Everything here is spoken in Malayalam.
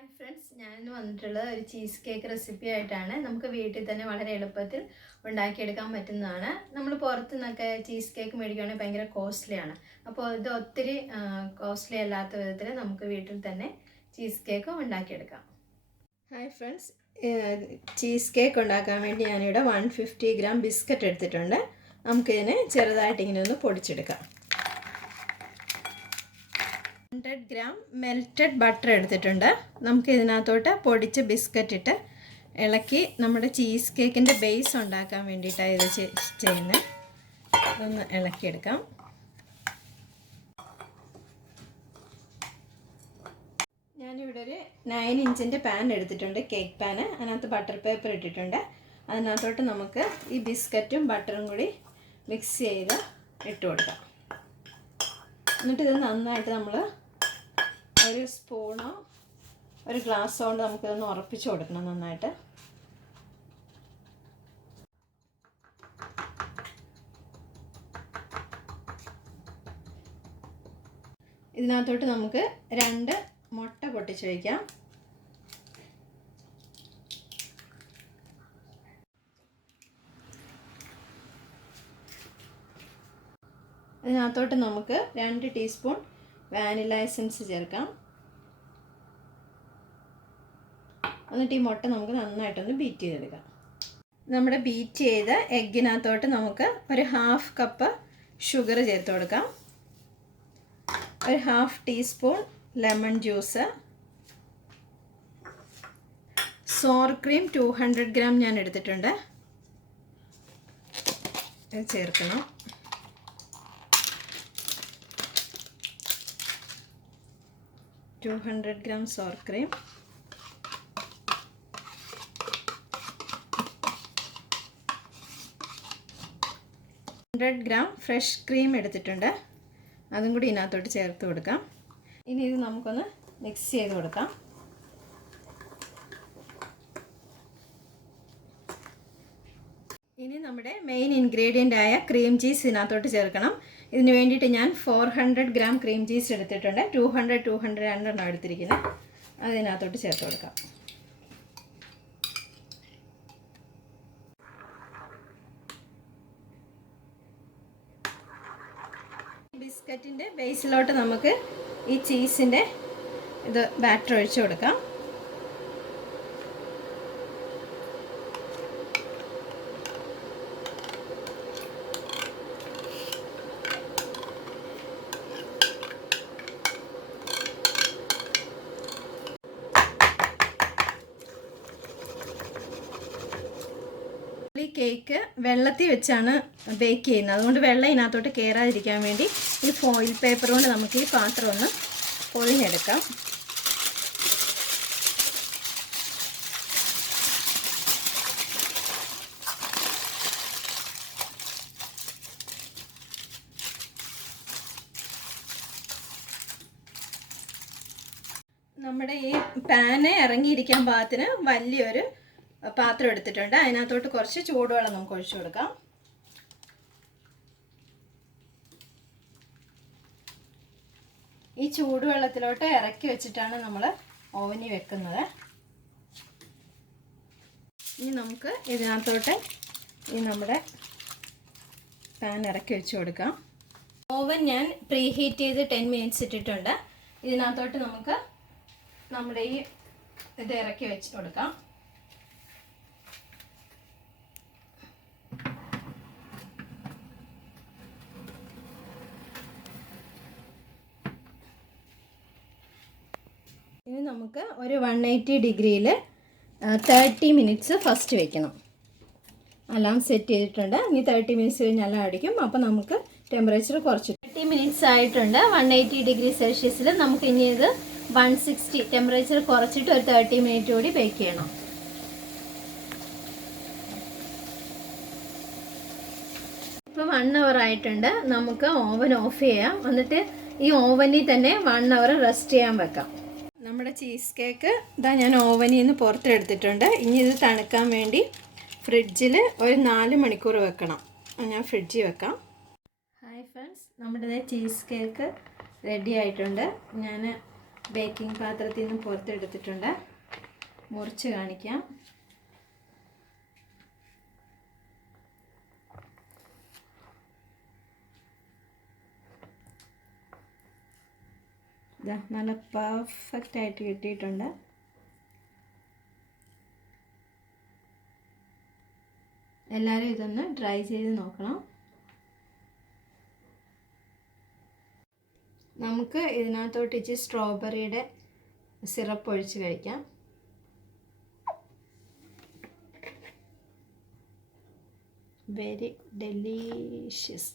ഹായ് ഫ്രണ്ട്സ്, ഞാൻ വന്നിട്ടുള്ളത് ഒരു ചീസ് കേക്ക് റെസിപ്പി ആയിട്ടാണ്. നമുക്ക് വീട്ടിൽ തന്നെ വളരെ എളുപ്പത്തിൽ ഉണ്ടാക്കിയെടുക്കാൻ പറ്റുന്നതാണ്. നമ്മൾ പുറത്തു നിന്നൊക്കെ ചീസ് കേക്ക് മേടിക്കുകയാണെങ്കിൽ ഭയങ്കര കോസ്റ്റ്ലിയാണ്. അപ്പോൾ ഇത് ഒത്തിരി കോസ്റ്റ്ലി അല്ലാത്ത വിധത്തിൽ നമുക്ക് വീട്ടിൽ തന്നെ ചീസ് കേക്ക് ഉണ്ടാക്കിയെടുക്കാം. ഹായ് ഫ്രണ്ട്സ്, ചീസ് കേക്ക് ഉണ്ടാക്കാൻ വേണ്ടി ഞാനിവിടെ 150 ഗ്രാം ബിസ്ക്കറ്റ് എടുത്തിട്ടുണ്ട്. നമുക്കിതിനെ ചെറുതായിട്ട് ഇങ്ങനെ ഒന്ന് പൊടിച്ചെടുക്കാം. 100 ഗ്രാം മെൽറ്റഡ് ബട്ടർ എടുത്തിട്ടുണ്ട്. നമുക്ക് ഇതിനകത്തോട്ട് പൊടിച്ച ബിസ്ക്കറ്റ് ഇട്ട് ഇളക്കി നമ്മുടെ ചീസ് കേക്കിൻ്റെ ബേസ് ഉണ്ടാക്കാൻ വേണ്ടിയിട്ടാണ് ഇത് ചെയ്യുന്നത്. ഒന്ന് ഇളക്കിയെടുക്കാം. ഞാനിവിടെ ഒരു 9 ഇഞ്ചിൻ്റെ പാൻ എടുത്തിട്ടുണ്ട്, കേക്ക് പാന്. അതിനകത്ത് ബട്ടർ പേപ്പർ ഇട്ടിട്ടുണ്ട്. അതിനകത്തോട്ട് നമുക്ക് ഈ ബിസ്ക്കറ്റും ബട്ടറും കൂടി മിക്സ് ചെയ്ത് ഇട്ട് കൊടുക്കാം. എന്നിട്ട് ഇത് നന്നായിട്ട് നമ്മൾ ഒരു സ്പൂണോ ഒരു ഗ്ലാസ്സോ കൊണ്ട് നമുക്കിതൊന്ന് ഉറപ്പിച്ച് കൊടുക്കണം നന്നായിട്ട്. ഇതിനകത്തോട്ട് നമുക്ക് 2 മുട്ട പൊട്ടിച്ച് വയ്ക്കാം. ഇതിനകത്തോട്ട് നമുക്ക് 2 ടീസ്പൂൺ വാനില എസൻസ് ചേർക്കാം. എന്നിട്ട് ഈ മുട്ട നമുക്ക് നന്നായിട്ടൊന്ന് ബീറ്റ് ചെയ്തെടുക്കാം. നമ്മുടെ ബീറ്റ് ചെയ്ത എഗ്ഗിനകത്തോട്ട് നമുക്ക് ഒരു 1/2 കപ്പ് ഷുഗർ ചേർത്ത് കൊടുക്കാം. ഒരു 1/2 ടീസ്പൂൺ ലെമൺ ജ്യൂസ്, സോർ ക്രീം 200 ഗ്രാം ഞാൻ എടുത്തിട്ടുണ്ട്, ഇത് ചേർക്കണം. $200 gram sour cream, 100 gram fresh cream എടുത്തിട്ടുണ്ട്, അതും കൂടി ഇതിനകത്തോട്ട് ചേർത്ത് കൊടുക്കാം. ഇനി ഇത് നമുക്കൊന്ന് മിക്സ് ചെയ്ത് കൊടുക്കാം. ഇനി നമ്മുടെ മെയിൻ ഇൻഗ്രീഡിയൻ്റ് ആയ ക്രീം ചീസ് ഇതിനകത്തോട്ട് ചേർക്കണം. ഇതിന് വേണ്ടിയിട്ട് ഞാൻ 400 ഗ്രാം ക്രീം ചീസ് എടുത്തിട്ടുണ്ട്. 200 രണ്ടെണ്ണം എടുത്തിരിക്കുന്നത്. അതിനകത്തോട്ട് ചേർത്ത് കൊടുക്കാം. ബിസ്ക്കറ്റിൻ്റെ ബേസിലോട്ട് നമുക്ക് ഈ ചീസിൻ്റെ ഇത് ബാറ്റർ ഒഴിച്ച് കൊടുക്കാം. ഈ കേക്ക് വെള്ളത്തിൽ വെച്ചാണ് ബേക്ക് ചെയ്യുന്നത്. അതുകൊണ്ട് വെള്ളം ഇതിനകത്തോട്ട് കയറാതിരിക്കാൻ വേണ്ടി ഈ ഫോയിൽ പേപ്പർ കൊണ്ട് നമുക്ക് ഈ പാത്രം ഒന്ന് പൊതിഞ്ഞെടുക്കാം. നമ്മുടെ ഈ പാന് ഇറങ്ങിയിരിക്കാൻ പാകത്തിന് വലിയൊരു പാത്രം എടുത്തിട്ടുണ്ട്. അതിനകത്തോട്ട് കുറച്ച് ചൂടുവെള്ളം നമുക്ക് ഒഴിച്ചു കൊടുക്കാം. ഈ ചൂടുവെള്ളത്തിലോട്ട് ഇറക്കി വെച്ചിട്ടാണ് നമ്മൾ ഓവനിൽ വെക്കുന്നത്. ഇനി നമുക്ക് ഇതിനകത്തോട്ട് ഈ നമ്മുടെ പാൻ ഇറക്കി വെച്ച് കൊടുക്കാം. ഓവൻ ഞാൻ പ്രീ ഹീറ്റ് ചെയ്ത് 10 മിനിറ്റ്സ് ഇട്ടിട്ടുണ്ട്. ഇതിനകത്തോട്ട് നമുക്ക് നമ്മുടെ ഈ ഇത് ഇറക്കി വെച്ച് കൊടുക്കാം. ഇനി നമുക്ക് ഒരു 180 ഡിഗ്രിയിൽ 30 മിനിറ്റ്സ് ഫസ്റ്റ് വെക്കണം. അലാം സെറ്റ് ചെയ്തിട്ടുണ്ട്. ഇനി 30 മിനിറ്റ്സ് കഴിഞ്ഞ് അലാം അടിക്കും. അപ്പോൾ നമുക്ക് ടെമ്പറേച്ചർ കുറച്ച് 30 മിനിറ്റ്സ് ആയിട്ടുണ്ട്. 180 ഡിഗ്രി സെൽഷ്യസിൽ നമുക്ക് ഇനി ഇത് 160 ടെമ്പറേച്ചർ കുറച്ചിട്ട് ഒരു 30 മിനിറ്റ് കൂടി ബേക്ക് ചെയ്യണം. ഇപ്പോൾ 1 അവർ ആയിട്ടുണ്ട്. നമുക്ക് ഓവൻ ഓഫ് ചെയ്യാം. എന്നിട്ട് ഈ ഓവനിൽ തന്നെ 1 അവർ റെസ്റ്റ് ചെയ്യാൻ വെക്കാം. നമ്മുടെ ചീസ് കേക്ക് ഇതാ ഞാൻ ഓവനിൽ നിന്ന് പുറത്തെടുത്തിട്ടുണ്ട്. ഇനി ഇത് തണുക്കാൻ വേണ്ടി ഫ്രിഡ്ജിൽ ഒരു 4 മണിക്കൂർ വെക്കണം. ഞാൻ ഫ്രിഡ്ജിൽ വെക്കാം. ഹായ് ഫ്രണ്ട്സ്, നമ്മുടെ ചീസ് കേക്ക് റെഡി ആയിട്ടുണ്ട്. ഞാൻ ബേക്കിംഗ് പാത്രത്തിൽ നിന്ന് പുറത്തെടുത്തിട്ടുണ്ട്. മുറിച്ച് കാണിക്കാം. ഇതാ നല്ല പെർഫെക്റ്റ് ആയിട്ട് കിട്ടിയിട്ടുണ്ട്. എല്ലാവരും ഇതൊന്ന് ട്രൈ ചെയ്ത് നോക്കണം. നമുക്ക് ഇതിനകത്തോട്ട് ഇച്ചിരി സ്ട്രോബെറിയുടെ സിറപ്പ് ഒഴിച്ച് കഴിക്കാം. Very delicious.